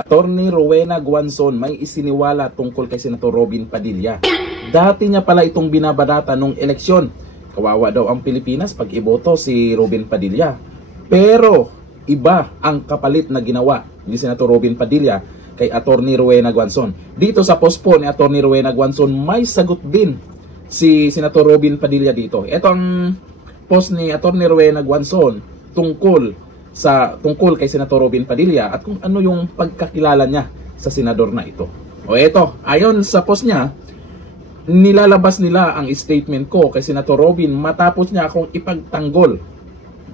Attorney Rowena Guanzon may isiniwala tungkol kay Senator Robin Padilla. Dati niya pala itong binabalata nung eleksyon. Kawawa daw ang Pilipinas pag iboto si Robin Padilla. Pero iba ang kapalit na ginawa ni Senator Robin Padilla kay Attorney Rowena Guanzon. Dito sa post po ni Attorney Rowena Guanzon, may sagot din si Senator Robin Padilla dito. Ito ang post ni Attorney Rowena Guanzon tungkol kay Senator Robin Padilla at kung ano yung pagkakilala niya sa senador na ito. O eto, ayon sa post niya, nilalabas nila ang statement ko kay Senator Robin matapos niya akong ipagtanggol.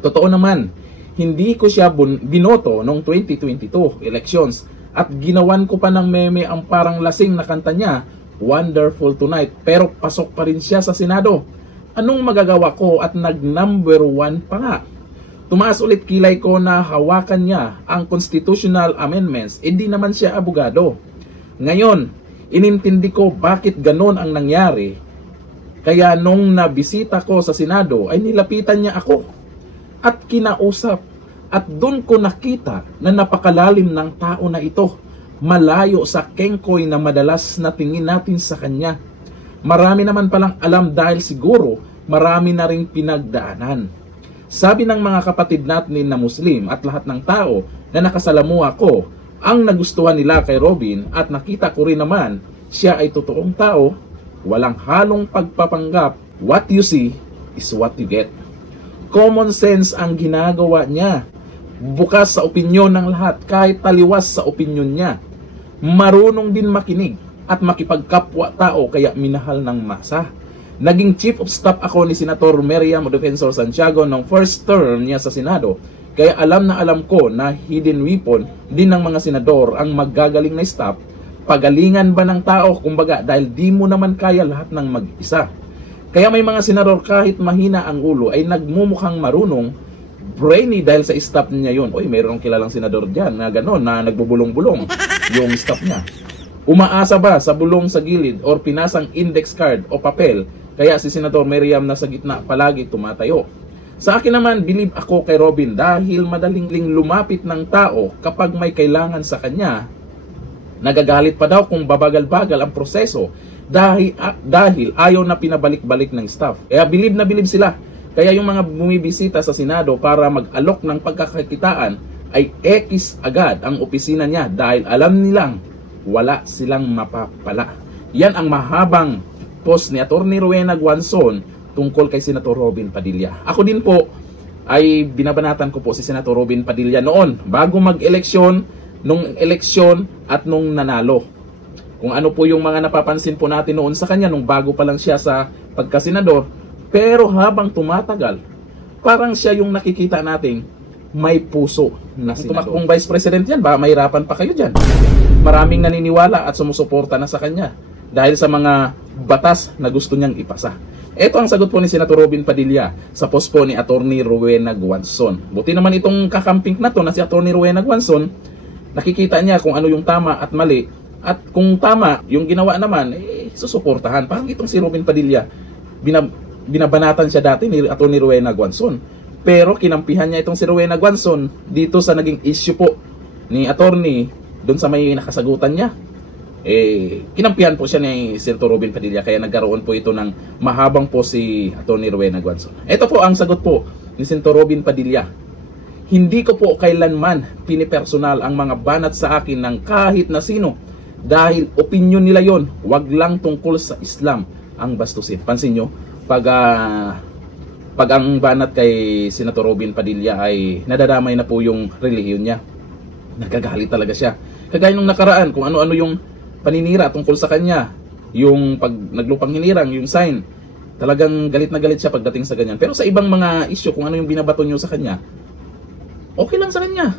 Totoo naman, hindi ko siya binoto noong 2022 elections at ginawan ko pa ng meme ang parang lasing na kanta niya, Wonderful Tonight, pero pasok pa rin siya sa Senado. Anong magagawa ko at nag-number 1 pa nga? Tumaas ulit kilay ko na hawakan niya ang constitutional amendments, hindi naman siya abogado. Ngayon, inintindi ko bakit ganon ang nangyari. Kaya nung nabisita ko sa Senado ay nilapitan niya ako at kinausap. At doon ko nakita na napakalalim ng tao na ito. Malayo sa kengkoy na madalas na tingin natin sa kanya. Marami naman palang alam dahil siguro marami na ring pinagdaanan. Sabi ng mga kapatid natin na Muslim at lahat ng tao na nakasalamuha ko, ang nagustuhan nila kay Robin at nakita ko rin naman, siya ay totoong tao, walang halong pagpapanggap. What you see is what you get. Common sense ang ginagawa niya. Bukas sa opinyon ng lahat, kahit taliwas sa opinyon niya. Marunong din makinig at makipagkapwa tao kaya minahal ng masa. Naging Chief of Staff ako ni Senator Miriam Defensor Santiago ng first term niya sa Senado. Kaya alam na alam ko na hidden weapon din ng mga senador ang magagaling na staff. Pagalingan ba ng tao, kumbaga, dahil di mo naman kaya lahat ng mag-isa. Kaya may mga senador kahit mahina ang ulo ay nagmumukhang marunong, brainy dahil sa staff niya yun. Oy, mayroong kilalang senador dyan na gano'n, na nagbubulong-bulong yung staff niya. Umaasa ba sa bulong sa gilid or pinasang index card o papel, kaya si Senator Miriam na sa gitna palagi tumatayo. Sa akin naman, believe ako kay Robin dahil madaling lumapit ng tao kapag may kailangan sa kanya. Nagagalit pa daw kung babagal-bagal ang proseso dahil ayaw na pinabalik-balik ng staff. Kaya believe na believe sila. Kaya yung mga bumibisita sa Senado para mag-alok ng pagkakakitaan ay X agad ang opisina niya dahil alam nilang wala silang mapapala. Yan ang mahabang post ni Attorney Rowena Guanzon tungkol kay Senator Robin Padilla. Ako din po ay binabanatan ko po si Senator Robin Padilla noon bago mag-eleksyon, nung eleksyon at nung nanalo. Kung ano po yung mga napapansin po natin noon sa kanya nung bago pa lang siya sa pagkasenador. Pero habang tumatagal, parang siya yung nakikita nating may puso na senador. Kung Vice President yan, ba mahirapan pa kayo dyan. Maraming naniniwala at sumusuporta na sa kanya dahil sa mga batas na gusto niyang ipasa. Ito ang sagot po ni Senator Robin Padilla sa post po ni Attorney Rowena Guanzon. Buti naman itong kakamping na to na si Attorney Rowena Guanzon, nakikita niya kung ano yung tama at mali. At kung tama, yung ginawa naman, susuportahan. Parang itong si Robin Padilla, binabanatan siya dati ni Attorney Rowena Guanzon. Pero kinampihan niya itong si Rowena Guanzon dito sa naging issue po ni Attorney doon sa may nakasagutan niya. Kinampihan po siya ni Senator Robin Padilla kaya nagkaroon po ito ng mahabang po si Attorney Rowena Guanzon. Ito po ang sagot po ni Senator Robin Padilla. Hindi ko po kailanman pinipersonal ang mga banat sa akin ng kahit na sino dahil opinion nila yon, wag lang tungkol sa Islam ang bastusin. Pansin nyo, pag ang banat kay Senator Robin Padilla ay nadadamay na po yung relihiyon niya, nagagalit talaga siya. Kagaya nung nakaraan, kung ano-ano yung paninira tungkol sa kanya, yung pag naglupang hinirang, yung sign, talagang galit na galit siya pagdating sa ganyan. Pero sa ibang mga issue, kung ano yung binabato nyo sa kanya, okay lang sa kanya.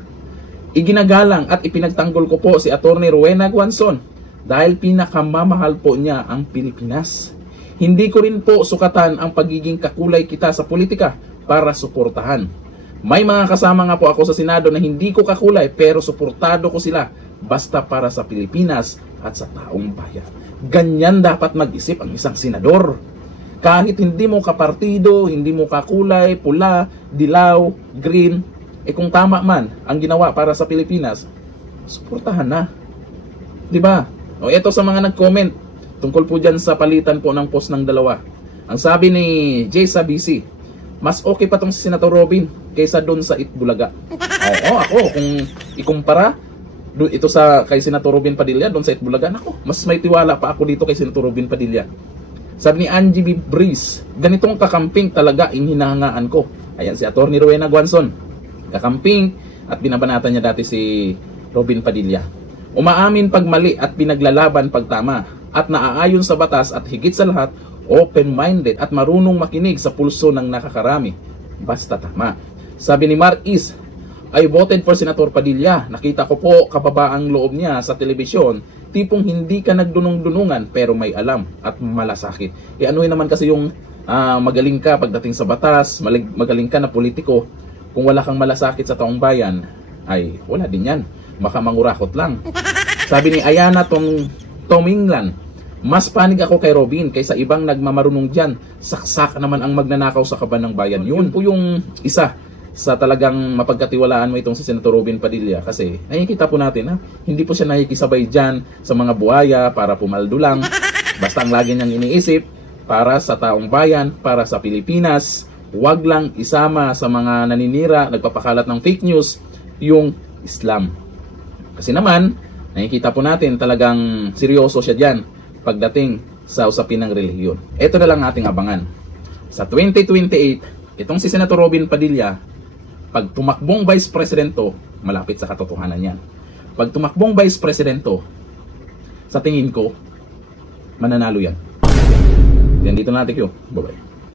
Iginagalang at ipinagtanggol ko po si Attorney Rowena Guanzon dahil pinakamamahal po niya ang Pilipinas. Hindi ko rin po sukatan ang pagiging kakulay kita sa politika para suportahan. May mga kasama nga po ako sa Senado na hindi ko kakulay pero suportado ko sila basta para sa Pilipinas at sa taong bayan. Ganyan dapat mag-isip ang isang senador. Kahit hindi mo kapartido, hindi mo kakulay, pula, dilaw, green, kung tama man ang ginawa para sa Pilipinas, suportahan na. 'Di ba? O ito sa mga nag-comment tungkol po dyan sa palitan po ng post ng dalawa. Ang sabi ni Jay Sabisi, mas okay pa tong si Senator Robin kaysa doon sa Itbulaga. Oo, ako kung ikumpara ito sa kay Senator Robin Padilla doon sa Itbulaga, nako, mas may tiwala pa ako dito kay Senator Robin Padilla. Sabi ni Angie B. Breeze, ganitong kakamping talaga ang hinahangaan ko. Ayan si Attorney Rowena Guanzon, kakamping at binabanatan niya dati si Robin Padilla. Umaamin pag mali at pinaglalaban pag tama at naaayon sa batas at higit sa lahat, open-minded at marunong makinig sa pulso ng nakakarami. Basta tama. Sabi ni Mark Is, I voted for Senator Padilla. Nakita ko po kababaang loob niya sa telebisyon. Tipong hindi ka nagdunong-dunungan pero may alam at malasakit. Anuhin naman kasi yung magaling ka pagdating sa batas, magaling ka na politiko. Kung wala kang malasakit sa taong bayan, ay wala din yan. Baka mangurakot lang. Sabi ni Ayana Tominglan, mas panig ako kay Robin kaysa ibang nagmamarunong dyan. Saksak naman ang magnanakaw sa kaban ng bayan. Yun po yung isa sa talagang mapagkatiwalaan mo itong si Senator Robin Padilla, kasi nakikita po natin hindi po siya nakikisabay dyan sa mga buhaya para pumaldo lang. Basta ang lagi niyang iniisip para sa taong bayan, para sa Pilipinas, wag lang isama sa mga naninira, nagpapakalat ng fake news, yung Islam. Kasi naman, nakikita po natin talagang seryoso siya dyan pagdating sa usapin ng relihiyon. Ito na lang ating abangan. Sa 2028, itong si Senator Robin Padilla, pag tumakbong Vice President to, malapit sa katotohanan yan. Pag tumakbong Vice President to, sa tingin ko, mananalo yan. Yan dito natin yun. Bye-bye.